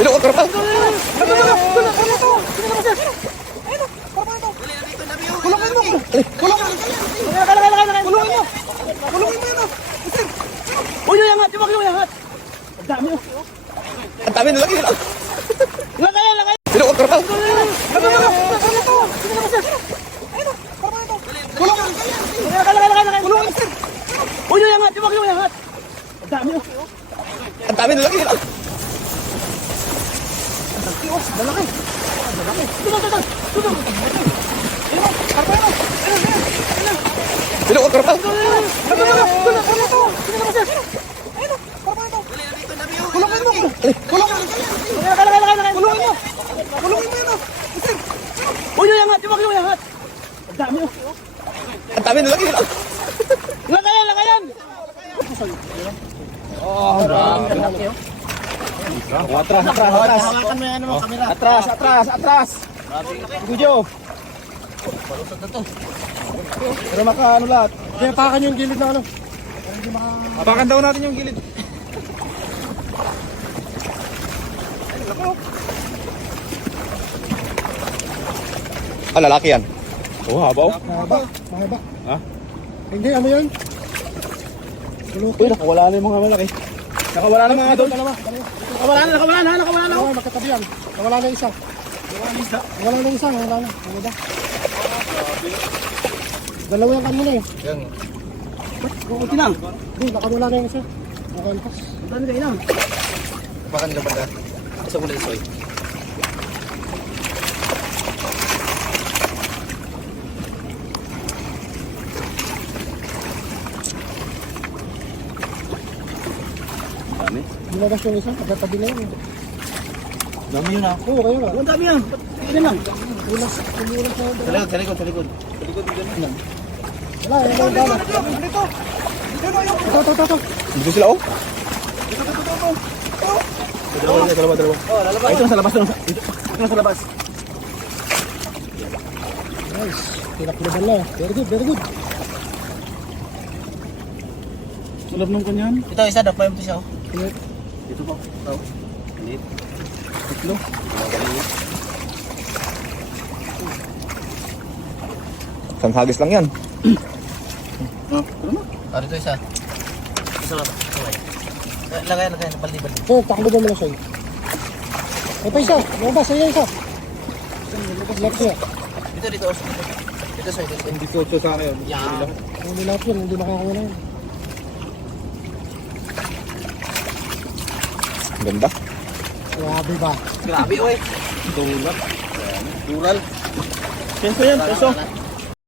Sino ka karpa? Uy, yung angat, yung angat. Ang dami yun. Ang dami nalaki yun. Lagay. Sino ka karpa? Uy, yung angat, yung angat. Ang dami yun. Ang dami nalaki yun. Malaki. Sino ka karpa? Uy, yung angat, yung angat. Ang dami yun. Ang dami nalaki yun. Lagayan. Atras. Hawakan mo yung ano mo, kamera. Atras. Gujo. Pero maka ano lahat. Kaya pakan yung gilid na ano. Apakan daw natin yung gilid. Ah, lalaki yan. Oh, habaw. Mahaba. Ha? Hindi, ano yan? Uy, nakawala na yung mga malaki. Nakawala na mga doon. Nakawala na. Oo, makatabi yan. Nawala na isa. Nawala na isa. Ano ba? Dalawa yung kanina eh. Kunti lang. Hindi, nakawala na yung isa. Nakalpas. Dami kayo lang. Apakan daw banda. Isa muna isoy. Dami. Lumabas yung isa. Nakatabi na yun. Dami yun ah. Oo, kaya nga. Ang dami yan. Tingnan lang. Ulas sa Sa likod. Wala, yan lang dala. Ito. Dito sila oh. Dalawa. Oh, lalabas. Ito nasa labas. Ito nasa labas. Nice. Tinakluban na. Very good. Sulab nung kanyan. Ito, isa daw. Mayroon siya. Ito po. Ito. Liit. Itlo. Sanghagis lang yan. Ah, dito isa. Isa lang. Lagay. Baldi. So, takluban mo na siya. Ito isa. Lumabas. Ayan isa. Left siya. Dito. Dito sa dito. Hindi ko sa akin. Yan. Huli lahat yun. Hindi makakaya na yun. Ganda. Grabe ba? Grabe, oy. Tural. Peso yan.